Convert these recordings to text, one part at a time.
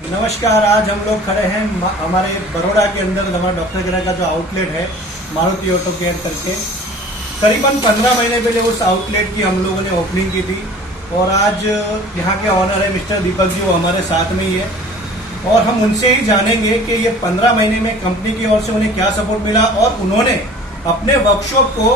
नमस्कार। आज हम लोग खड़े हैं हमारे बड़ौदा के अंदर हमारा डॉक्टर गिरा का जो आउटलेट है मारुति ऑटो केयर करके, करीबन 15 महीने पहले उस आउटलेट की हम लोगों ने ओपनिंग की थी और आज यहाँ के ऑनर है मिस्टर दीपक जी, वो हमारे साथ में ही है और हम उनसे ही जानेंगे कि ये 15 महीने में कंपनी की ओर से उन्हें क्या सपोर्ट मिला और उन्होंने अपने वर्कशॉप को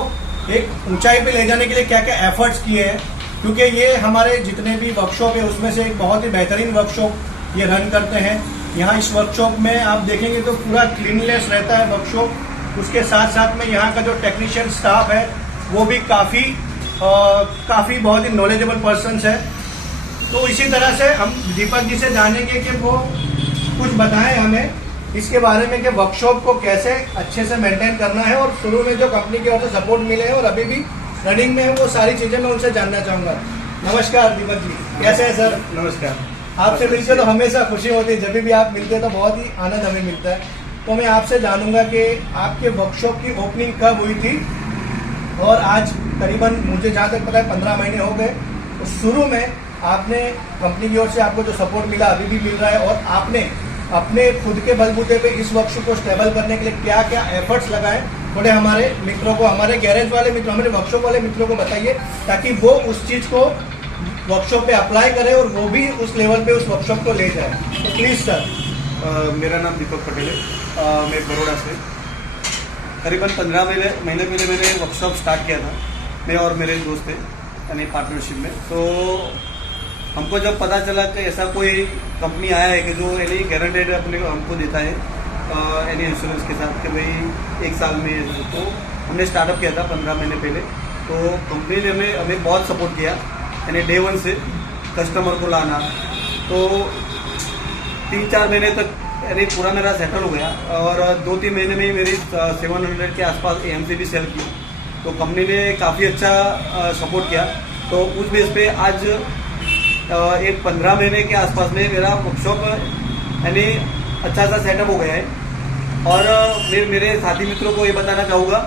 एक ऊंचाई पे ले जाने के लिए क्या क्या एफर्ट्स किए हैं, क्योंकि ये हमारे जितने भी वर्कशॉप है उसमें से एक बहुत ही बेहतरीन वर्कशॉप ये रन करते हैं। यहाँ इस वर्कशॉप में आप देखेंगे तो पूरा क्लीननेस रहता है वर्कशॉप। उसके साथ साथ में यहाँ का जो टेक्नीशियन स्टाफ है वो भी काफ़ी बहुत ही नॉलेजेबल पर्सन्स है। तो इसी तरह से हम दीपक जी से जानेंगे कि वो कुछ बताएं हमें इसके बारे में कि वर्कशॉप को कैसे अच्छे से मेंटेन करना है और शुरू में जो कंपनी की ओर से सपोर्ट मिले हैं और अभी भी रनिंग में है वो सारी चीज़ें मैं उनसे जानना चाहूँगा। नमस्कार दीपक जी, कैसे हैं सर? नमस्कार। आपसे मिलकर तो हमेशा खुशी होती है, जब भी आप मिलते हैं तो बहुत ही आनंद हमें मिलता है। तो मैं आपसे जानूंगा कि आपके वर्कशॉप की ओपनिंग कब हुई थी और आज करीबन मुझे जहाँ तक पता है 15 महीने हो गए। तो शुरू में आपने कंपनी की ओर से आपको जो सपोर्ट मिला अभी भी मिल रहा है और आपने अपने खुद के बलबूते पे इस वर्कशॉप को स्टेबल करने के लिए क्या क्या एफर्ट्स लगाए, थोड़े हमारे मित्रों को, हमारे गैरेज वाले मित्रों, हमारे वर्कशॉप वाले मित्रों को बताइए ताकि वो उस चीज़ को वर्कशॉप पे अप्लाई करें और वो भी उस लेवल पे उस वर्कशॉप को ले जाए। तो प्लीज़ सर। मेरा नाम दीपक पटेल है, मैं बड़ौदा से। करीबन 15 महीने पहले मैंने वर्कशॉप स्टार्ट किया था, मैं और मेरे दोस्त थे यानी पार्टनरशिप में। तो हमको जब पता चला कि ऐसा कोई कंपनी आया है कि जो यानी गारंटेड अपने को हमको देता है यानी इंश्योरेंस के साथ कि भाई 1 साल में, तो हमने स्टार्टअप किया था 15 महीने पहले। तो कंपनी ने हमें बहुत सपोर्ट किया यानी डे 1 से कस्टमर को लाना। तो 3-4 महीने तक यानी पूरा मेरा सेटल हो गया और 2-3 महीने में ही मेरी 700 के आसपास AMC भी सेल की। तो कंपनी ने काफ़ी अच्छा सपोर्ट किया। तो उस बेस पे आज एक 15 महीने के आसपास में मेरा वर्कशॉप यानी अच्छा सा सेटअप हो गया है। और मेरे साथी मित्रों को ये बताना चाहूँगा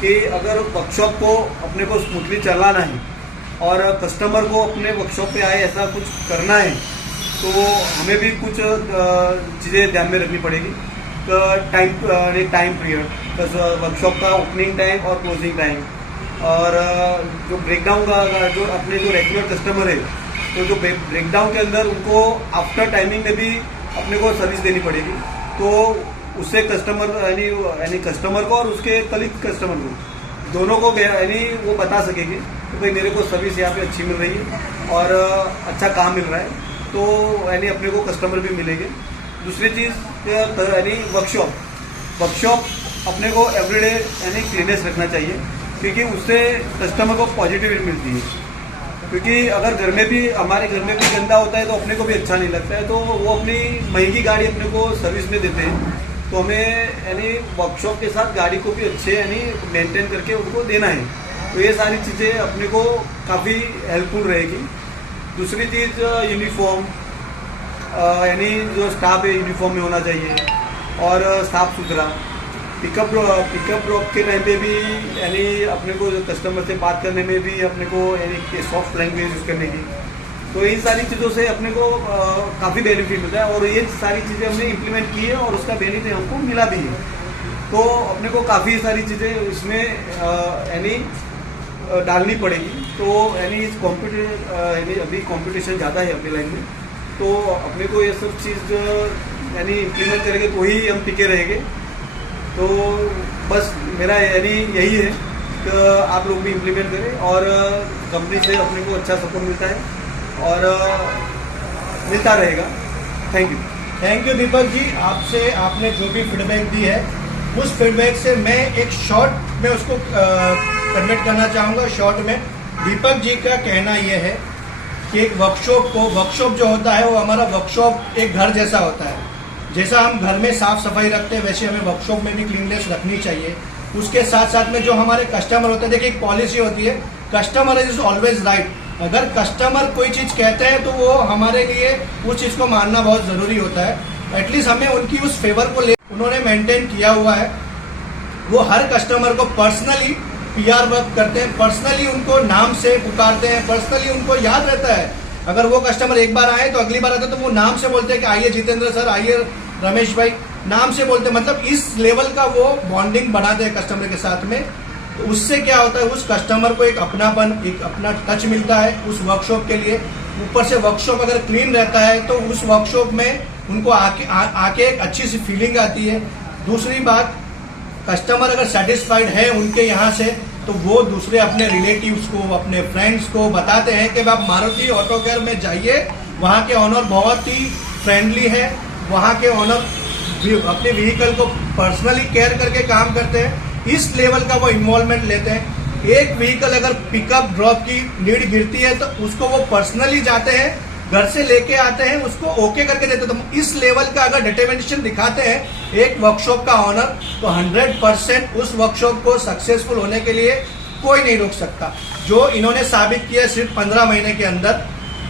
कि अगर वर्कशॉप को अपने को स्मूथली चलाना है और कस्टमर को अपने वर्कशॉप पे आए ऐसा कुछ करना है तो हमें भी कुछ चीज़ें ध्यान में रखनी पड़ेगी। टाइम पीरियड, वर्कशॉप का ओपनिंग टाइम और क्लोजिंग टाइम, और जो ब्रेकडाउन का जो अपने जो रेगुलर कस्टमर है तो जो ब्रेकडाउन के अंदर उनको आफ्टर टाइमिंग में भी अपने को सर्विस देनी पड़ेगी। तो उससे कस्टमर यानी कस्टमर को और उसके कलीग कस्टमर को दोनों को यानी वो बता सकेंगे तो भाई मेरे को सर्विस यहाँ पे अच्छी मिल रही है और अच्छा काम मिल रहा है, तो यानी अपने को कस्टमर भी मिलेंगे। दूसरी चीज़ यानी वर्कशॉप अपने को एवरीडे यानी क्लीनेस रखना चाहिए, क्योंकि उससे कस्टमर को पॉजिटिविटी मिलती है। क्योंकि अगर घर में भी, हमारे घर में भी गंदा होता है तो अपने को भी अच्छा नहीं लगता है। तो वो अपनी महंगी गाड़ी अपने को सर्विस में देते हैं, तो हमें यानी वर्कशॉप के साथ गाड़ी को भी अच्छे यानी मेंटेन करके उनको देना है। तो ये सारी चीज़ें अपने को काफ़ी हेल्पफुल रहेगी। दूसरी चीज़ यूनिफॉर्म, यानी जो स्टाफ है यूनिफॉर्म में होना चाहिए और साफ सुथरा। पिकअप ड्रॉप के टाइम पे भी यानी अपने को कस्टमर से बात करने में भी अपने को यानी सॉफ्ट लैंग्वेज यूज़ करने की। तो इन सारी चीज़ों से अपने को काफ़ी बेनिफिट होता है और ये सारी चीज़ें हमने इम्प्लीमेंट की है और उसका बेनिफिट हमको मिला भी है। तो अपने को काफ़ी सारी चीज़ें इसमें यानी डालनी पड़ेगी। तो यानी इस यानी अभी कंपटीशन ज़्यादा है अपनी लाइन में, तो अपने को ये सब चीज़ यानी इम्प्लीमेंट करेंगे तो ही हम टिके रहेंगे। तो बस मेरा यानी यही है कि आप लोग भी इम्प्लीमेंट करें और कंपनी से अपने को अच्छा सपोर्ट मिलता है और मिलता रहेगा। Thank you Deepak ji. आपने जो भी फीडबैक दी है उस फीडबैक से मैं एक शॉर्ट में उसको कन्वर्ट करना चाहूँगा। शॉर्ट में दीपक जी का कहना यह है कि एक वर्कशॉप जो होता है वो हमारा वर्कशॉप एक घर जैसा होता है। जैसा हम घर में साफ सफाई रखते हैं वैसे हमें वर्कशॉप में भी क्लीननेस रखनी चाहिए। उसके साथ साथ में जो हमारे कस्टमर होते हैं, देखिए एक पॉलिसी होती है, कस्टमर इज ऑलवेज राइट। अगर कस्टमर कोई चीज़ कहते हैं तो वो हमारे लिए उस चीज़ को मानना बहुत ज़रूरी होता है। एटलीस्ट हमें उनकी उस फेवर को उन्होंने मेंटेन किया हुआ है। वो हर कस्टमर को पर्सनली PR वर्क करते हैं, पर्सनली उनको नाम से पुकारते हैं, पर्सनली उनको याद रहता है अगर वो कस्टमर एक बार आए तो अगली बार आते तो वो नाम से बोलते हैं कि आइए जितेंद्र सर, आइए रमेश भाई, नाम से बोलते, मतलब इस लेवल का वो बॉन्डिंग बनाते हैं कस्टमर के साथ में। तो उससे क्या होता है, उस कस्टमर को एक अपनापन, एक अपना टच मिलता है उस वर्कशॉप के लिए। ऊपर से वर्कशॉप अगर क्लीन रहता है तो उस वर्कशॉप में उनको आके एक अच्छी सी फीलिंग आती है। दूसरी बात, कस्टमर अगर सेटिस्फाइड है उनके यहाँ से तो वो दूसरे अपने रिलेटिव्स को, अपने फ्रेंड्स को बताते हैं कि आप मारुति ऑटो केयर में जाइए, वहाँ के ऑनर बहुत ही फ्रेंडली है, वहाँ के ऑनर अपने व्हीकल को पर्सनली केयर करके काम करते हैं। इस लेवल का वो इन्वॉल्वमेंट लेते हैं। एक व्हीकल अगर पिकअप ड्रॉप की नीड गिरती है तो उसको वो पर्सनली जाते हैं, घर से लेके आते हैं, उसको ओके करके देते हैं। तो इस लेवल का अगर डिटरमिनेशन दिखाते हैं एक वर्कशॉप का ऑनर, तो 100% उस वर्कशॉप को सक्सेसफुल होने के लिए कोई नहीं रोक सकता, जो इन्होंने साबित किया सिर्फ 15 महीने के अंदर।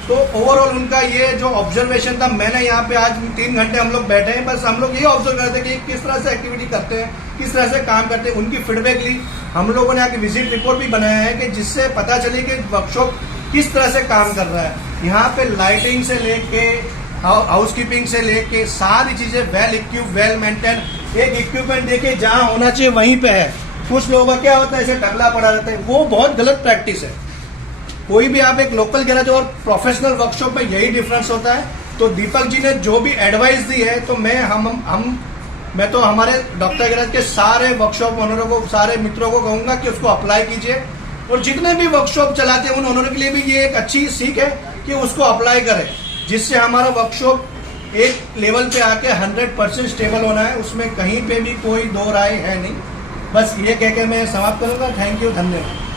तो ओवरऑल उनका ये जो ऑब्जर्वेशन था, मैंने यहाँ पे आज 3 घंटे हम लोग बैठे हैं, बस हम लोग ये ऑब्जर्व करते हैं कि किस तरह से एक्टिविटी करते हैं, किस तरह से काम करते हैं। उनकी फीडबैक ली, हम लोगों ने आके विजिट रिपोर्ट भी बनाया है कि जिससे पता चले कि वर्कशॉप किस तरह से काम कर रहा है। यहाँ पे लाइटिंग से लेके हाउसकीपिंग से लेके सारी चीजें वेल इक्विप, वेल मेंटेन। एक इक्विपमेंट देखिए जहाँ होना चाहिए वहीं पे है। कुछ लोगों का क्या होता है, ऐसे टकला पड़ा रहता है, वो बहुत गलत प्रैक्टिस है। कोई भी आप एक लोकल गैराज और प्रोफेशनल वर्कशॉप में यही डिफरेंस होता है। तो दीपक जी ने जो भी एडवाइस दी है, तो मैं तो हमारे डॉक्टर गैराज के सारे वर्कशॉप ओनरों को, सारे मित्रों को कहूंगा कि उसको अप्लाई कीजिए। और जितने भी वर्कशॉप चलाते हैं उन ओनरों के लिए भी ये एक अच्छी सीख है कि उसको अप्लाई करें, जिससे हमारा वर्कशॉप एक लेवल पे आके 100% स्टेबल होना है। उसमें कहीं पे भी कोई दो राय है नहीं। बस ये कह के मैं समाप्त करूंगा। थैंक यू, धन्यवाद।